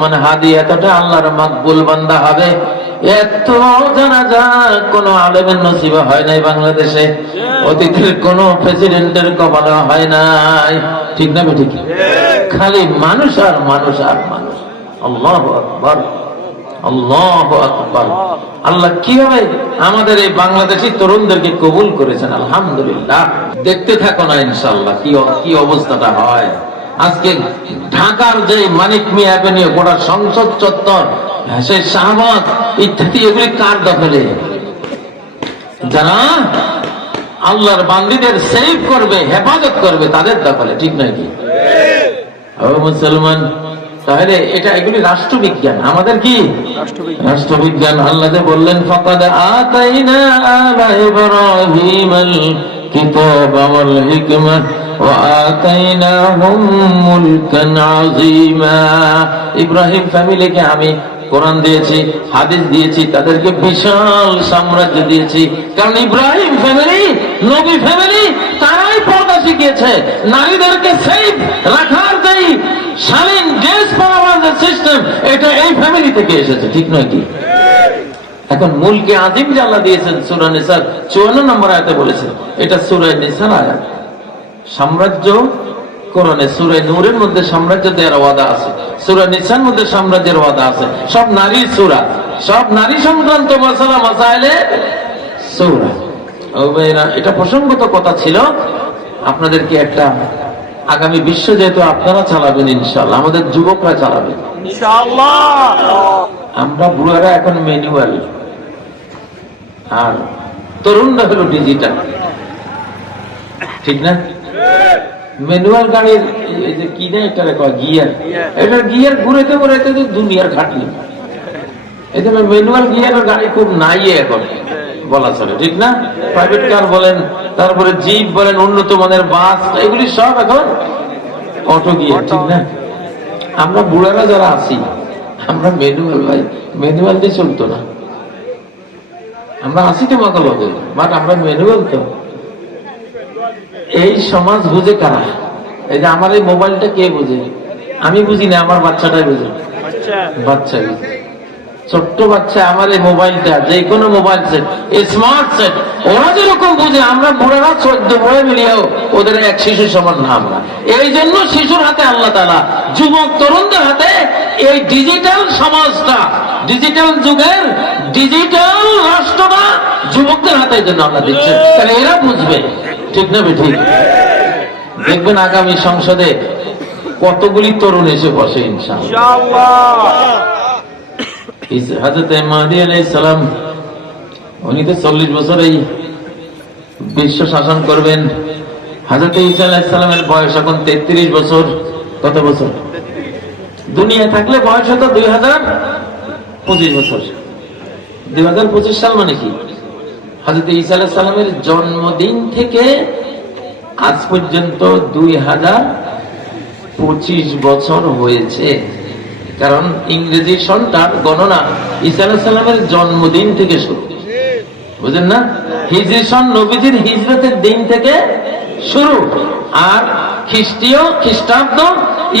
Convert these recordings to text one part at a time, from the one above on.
ওসমান হাদি এতটা আল্লাহর মাকবুল বান্দা হবে, এত জানাজা কোন আলেমের নসিবে হয় নাই বাংলাদেশে, অতীতের কোন প্রেসিডেন্টের কপালে হয় নাই। ঠিক না ঠিক? খালি মানুষ আর মানুষ আর মানুষ। আল্লাহু আকবার, আল্লাহু আকবার। আল্লাহ কিভাবে আমাদের এই বাংলাদেশি তরুণদেরকে কবুল করেছেন, আলহামদুলিল্লাহ। দেখতে থাকো না ইনশাআল্লাহ কি অবস্থাটা হয়। আজকে ঢাকার যে মানিক মিয়া অ্যাভিনিউ, গোটা সংসদ চত্বর, সেই শাহবাগ ইত্যাদি, এগুলি কার দখলে? যারা আল্লাহর বান্দীদের সেভ করবে, হেফাজত করবে, তাদের দখলে। ঠিক নয় কি? ও মুসলমান, তাহলে এগুলি রাষ্ট্রবিজ্ঞান। আমাদের কি রাষ্ট্রবিজ্ঞান? আল্লাহ যে বললেন ফাকাদ আতাইনা আলা ইব্রাহিমাল কিতাবা ওয়াল হিকমাহ ওয়া আতাইনাহুম মুলকান আযীমা। ইব্রাহিম ফ্যামিলিকে আমি কোরআন দিয়েছি, হাদিস দিয়েছি, তাদেরকে বিশাল সাম্রাজ্য দিয়েছি। কারণ ইব্রাহিম ফ্যামিলি, নবী ফ্যামিলি, তারাই পর্দা শিখিয়েছে। নারীদেরকে সেফ রাখার যেই শালীন ড্রেস পরাবার যে সিস্টেম, এটা এই ফ্যামিলি থেকে এসেছে। ঠিক নয় কি? এখন মুলকে আজিম যে আল্লাহ দিয়েছেন সূরা নিসার 54 নম্বর আয়াতে বলেছেন, এটা সূরা নিসার আয়াত। সাম্রাজ্য কোরআনে সূরা নূরের মধ্যে সাম্রাজ্য দেওয়ার ওয়াদা আছে, সূরা নিসার মধ্যে সাম্রাজ্যের ওয়াদা আছে। সব নারীর সূরা, সব নারী সংক্রান্ত মাসালা মাসাইলে সূরা। ও ভাইরা, এটা প্রসঙ্গত কথা ছিল আপনাদেরকে একটা, আগামী বিশ্ব যেহেতু আপনারা চালাবেন ইনশাআল্লাহ, আমাদের যুবকরা চালাবেন ইনশাআল্লাহ। আমরা বুড়ারা এখন ম্যানুয়াল, আর তরুণরা হলো ডিজিটাল। ঠিক না? ম্যানুয়াল গাড়ির এই যে কি না, এটা গিয়ার, এটা গিয়ার ঘুরেতে ঘুরেতে তো দুনিয়ার ঘাটলি। এই জন্য ম্যানুয়াল গিয়ারের গাড়ি খুব নাই এখন বলা চলে। ঠিক না? প্রাইভেট কার বলেন, তারপরে জিপ বলেন, উন্নত মানের বাস, এগুলি সব এখন অটো গিয়ার। ঠিক না? আমরা বুড়ারা যারা আছি, আমরা ম্যানুয়াল, ভাই ম্যানুয়াল দিয়ে চলতো না। আমরা আছি তো মতো লোক, বাট আমরা ম্যানুয়াল। তো এই সমাজ বুঝে কারা? এই যে আমার এই মোবাইলটা কে বুঝে? আমি বুঝি না, আমার বাচ্চাটাই বুঝে। বাচ্চা ছোট্ট বাচ্চা আমার এই মোবাইলটা, যে কোনো মোবাইল সেট, স্মার্ট সেট, ওরা যেরকম বুঝে, আমরা বুড়ারা 14 বয়ে মিলিয়েও ওদের এক শিশু সমান না আমরা। এই জন্য শিশুর হাতে আল্লাহ তাআলা, যুবক তরুণদের হাতে এই ডিজিটাল সমাজটা, ডিজিটাল যুগের ডিজিটাল রাষ্ট্রটা যুবকদের হাতে এই জন্য আল্লাহ দিচ্ছেন, তাহলে এরা বুঝবে। ঠিক না ঠিক? দেখবেন আগামী সংসদে কতগুলি তরুণ এসে বসে ইনশাআল্লাহ। হযরত মাহদী আলাইহিস সালাম, উনি তো 40 বছর এই বিশ্ব শাসন করবেন। হযরত ঈসা আলাইহিস সালামের বয়স এখন 33 বছর। কত বছর? দুনিয়া থাকলে বয়স হতো 2025 বছর। 2025 সাল মানে কি? হযরত ঈসা আলাইহিস সালামের জন্মদিন থেকে আজ পর্যন্ত 2025 বছর হয়েছে। কারণ ইংরেজি সনটার গণনা ঈসা আলাইহিস সালামের জন্মদিন থেকে শুরু, বুঝেন না? হিজরি সন নবীজির হিজরতের দিন থেকে শুরু, আর খ্রিস্টীয় খ্রিস্টাব্দ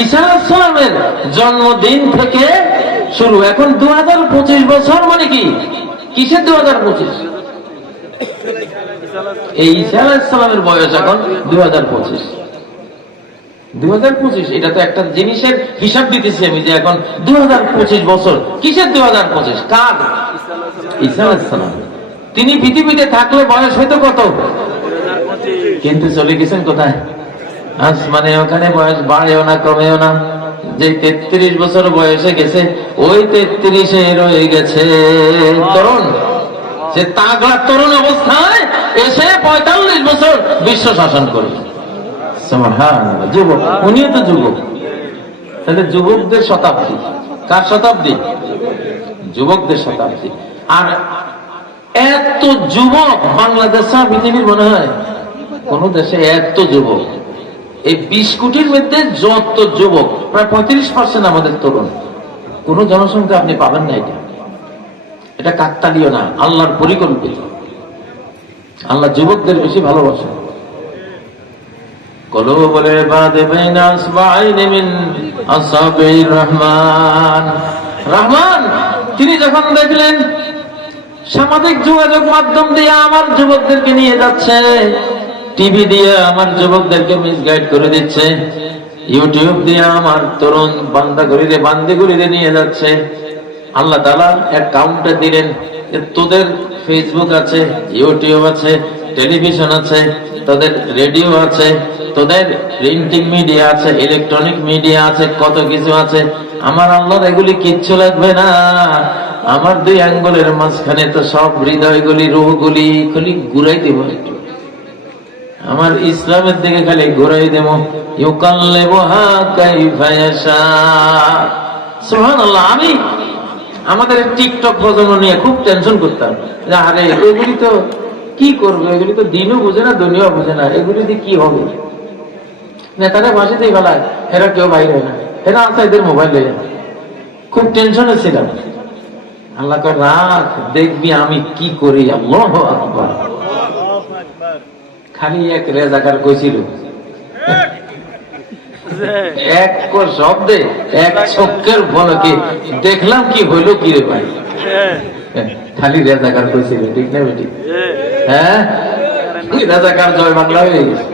ঈসা আলাইহিস সালামের জন্মদিন থেকে শুরু। এখন 2025 বছর মানে কি? কিসের 2025? এই ঈসা আলাইহিস সালামের বয়স এখন 2025। 2025, এটা তো একটা জিনিসের হিসাব দিতেছি আমি, যে এখন 2025 বছর। কিসের 2025? কার? ঈসা আলাইহিস সালাম। তিনি পৃথিবীতে থাকলে বয়স হয়তো কত, কিন্তু চলে গেছেন কোথায়? আসমানে। ওখানে বয়স বাড়েও না কমেও না। যে 33 বছর বয়সে গেছে, ওই 33-এ রয়ে গেছে তরুণ। সে তাগড়া তরুণ অবস্থায় এসে 45 বছর বিশ্ব শাসন করবে। সুবহানাল্লাহ। যুবক, উনিও তো যুবক। তাহলে যুবকদের শতাব্দী। কার শতাব্দী? যুবকদের শতাব্দী। আর এত যুবক বাংলাদেশ পৃথিবীর মনে হয় কোন দেশে এত যুবক। এই 20 কোটির মধ্যে যত যুবক, প্রায় 35% আমাদের তরুণ। কোন জনসংখ্যা আপনি পাবেন না। এটা কাকতালীয় না, আল্লাহর পরিকল্পিত। আল্লাহ যুবকদের বেশি ভালোবাসেন। কুলুবুল ইবাদি বাইনা আসবাইনি মিন আসাবির রহমান। রহমান তিনি যখন দেখলেন সামাজিক যোগাযোগ মাধ্যম দিয়ে আমার যুবকদেরকে নিয়ে যাচ্ছে, টিভি দিয়ে আমার যুবকদেরকে মিসগাইড করে দিচ্ছে, ইউটিউব দিয়ে আমার তরুণ বান্দিগুলিরে নিয়ে যাচ্ছে, আল্লাহ তাআলা এক কাউন্টার দিলেন, তোদের ফেসবুক আছে, ইউটিউব আছে, টেলিভিশন আছে, তোদের রেডিও আছে, তোদের প্রিন্টিং মিডিয়া আছে, ইলেকট্রনিক মিডিয়া আছে, কত কিছু আছে। আমার আল্লাহর এগুলি কিচ্ছু লাগবে না। আমার দুই আঙ্গুলের মাঝখানে তো সব হৃদয়গুলি, রূহগুলি খালি ঘুরাই দেব, একটু আমার ইসলামের দিকে খালি ঘুরাই দেব। ইউকাল্লিবুহা কাইফা ইয়াশা। সুবহানাল্লাহ। আমি আমাদের টিকটক প্রজন্ম নিয়ে খুব টেনশন করতাম যে আরে এগুলি তো কি করবে, এগুলি তো দিনও বুঝে না দুনিয়াও বুঝে না, এগুলি দিয়ে কি হবে। নেতারা বাসাতেই বেলায় এরা কেউ বাইরে হয় না, এরা আছে এদের মোবাইল লেগে। খুব টেনশনে ছিলাম। আল্লাহ কয় রাখ, দেখবি আমি কি করি। আল্লাহু আকবার। খালি এক রেজাকার কইছিল, এক শব্দে এক চোখের ফলকে দেখলাম কি হইল কি রে ভাই। খালি রেজাকার কইছিল, ঠিক না বেটি? হ্যাঁ, রেজাকার জয় বাংলা হয়ে গেছে।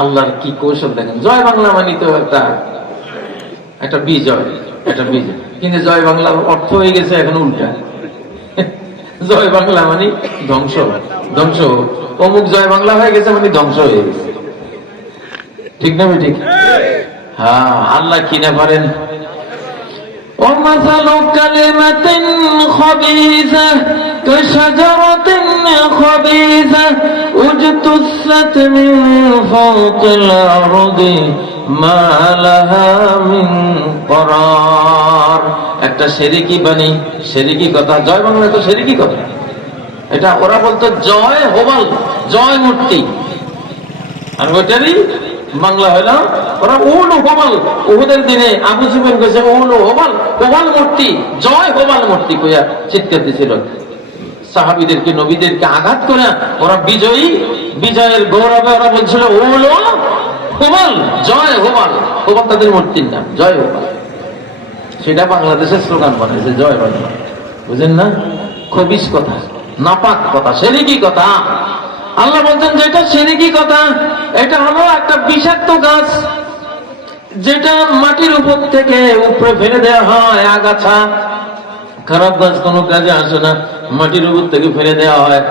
আল্লাহর কি কৌশল দেখেন। জয় বাংলা মানে তো একটা বিজয়, একটা বিজয়, কিন্তু জয় বাংলার অর্থ হয়ে গেছে এখন উল্টা। জয় বাংলা মানে ধ্বংস, ধ্বংস। অমুক জয় বাংলা হয়ে গেছে মানে ধ্বংস হয়ে গেছে, ঠিক না ঠিক? হ্যাঁ, আল্লাহ কি না পারেন। وَمَثَلُ كَلِمَةٍ خَبِيثَةٍ كَشَجَرَةٍ خَبِيثَةٍ اجْتُثَّتْ مِنْ فَوْقِ الْأَرْضِ مَا لَهَا مِنْ قَرَارٍ। একটা শিরকি বাণী, শিরকি কথা। জয় বাংলা তো শিরকি কথা। এটা ওরা বলতো জয় হোবাল, জয় মূর্তি, আর ওইটারই বাংলা হইল ওরা ওল হোবাল। ওদের দিনে আবু সুফিয়ান কইছে ওল হোবাল, হোবাল মূর্তি, জয় হোবাল মূর্তি কইয়া চিৎকার দিছিল। সাহাবীদেরকে, নবীদেরকে আঘাত করে ওরা বিজয়ী, বিজয়ের গৌরবে ওরা বলছিল ওল হোবাল, জয় হোবাল। হোবাল তাদের মূর্তির নাম, জয় হোবাল। সেটা বাংলাদেশের স্লোগান বানাইছে জয় বাংলা। বুঝেন না? খবিস কথা, নাপাক কথা, শিরকি কথা। আল্লাহ বলছেন যেটা শিরকি কথা, এটা হলো একটা বিষাক্ত গাছ, যেটা মাটির উপর থেকে উপরে ফেলে দেওয়া হয়। আগাছা, খারাপ গাছ কোনো কাজে আসে না, মাটির উপর থেকে ফেলে দেওয়া হয়।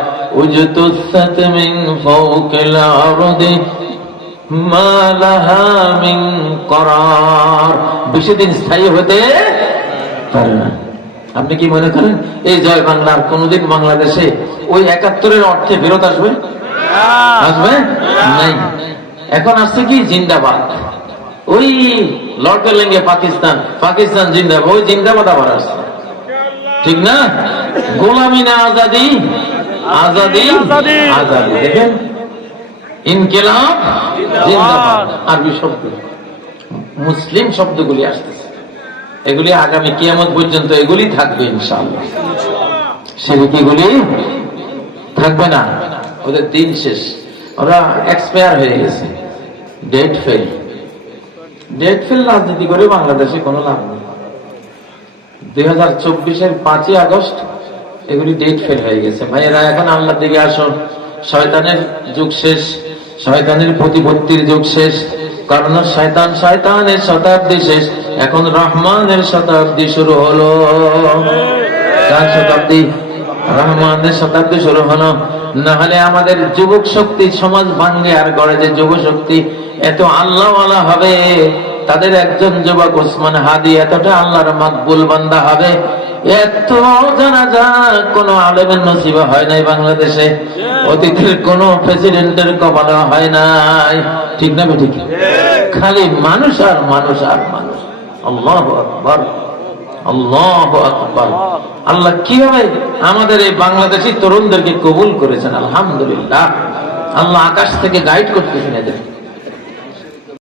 উজতুসাত মিন ফাওকিল আরদি মা লাহা মিন করার। বেশি দিন স্থায়ী হতে পারে না। আপনি কি মনে করেন এই জয় বাংলার কোনদিন বাংলাদেশে ওই ৭১-এর অর্থে ফেরত আসবে? আসবে নাই। এখন আসছে কি জিন্দাবাদ। ওই লড়তে লেগে পাকিস্তান, পাকিস্তান জিন্দাবাদ, ওই জিন্দাবাদ আবার আসছে, ঠিক না? গোলামি না আজাদি, আজাদি আজাদি। দেখেন, ইনকিলাব জিন্দাবাদ, আরবি শব্দ, মুসলিম শব্দগুলি আসতেছে। এগুলি আগামী কিয়ামত পর্যন্ত এগুলি থাকবে ইনশাআল্লাহ। শিরকিগুলি থাকবে না, ওদের দিন শেষ। ওরা এক্সপায়ার হয়ে গেছে, ডেট ফেল। ডেট ফেল রাজনীতি করে বাংলাদেশে কোনো লাভ নেই। 2024-এর 5ই আগস্ট এগুলি ডেট ফেল হয়ে গেছে। ভাইয়েরা, এখন আল্লাহর দিকে আসুন। শয়তানের যুগ শেষ, শয়তানের প্রতিপত্তির যুগ শেষ। কারণ শয়তানের শতাব্দী শেষ, এখন রহমানের শতাব্দী শুরু হলো। কার শতাব্দী? রহমানের শতাব্দী শুরু হলো। না হলে আমাদের যুবক শক্তি সমাজ ভাঙ্গে আর গড়ে যে যুব শক্তি এত আল্লাহওয়ালা হবে, তাদের একজন যুবক ওসমান হাদি এতটা আল্লাহর মাকবুল বান্দা হবে, এত জানাজা কোন আলেমের নসিবে হয় নাই বাংলাদেশে। অতীতের কোন প্রেসিডেন্টের কপালে হয় নাই, ঠিক না ঠিক? খালি মানুষ আর মানুষ আর মানুষ। আল্লাহু আকবার, আল্লাহু আকবার। আল্লাহ কিভাবে আমাদের এই বাংলাদেশি তরুণদেরকে কবুল করেছেন, আলহামদুলিল্লাহ। আল্লাহ আকাশ থেকে গাইড করতেছেন এদের।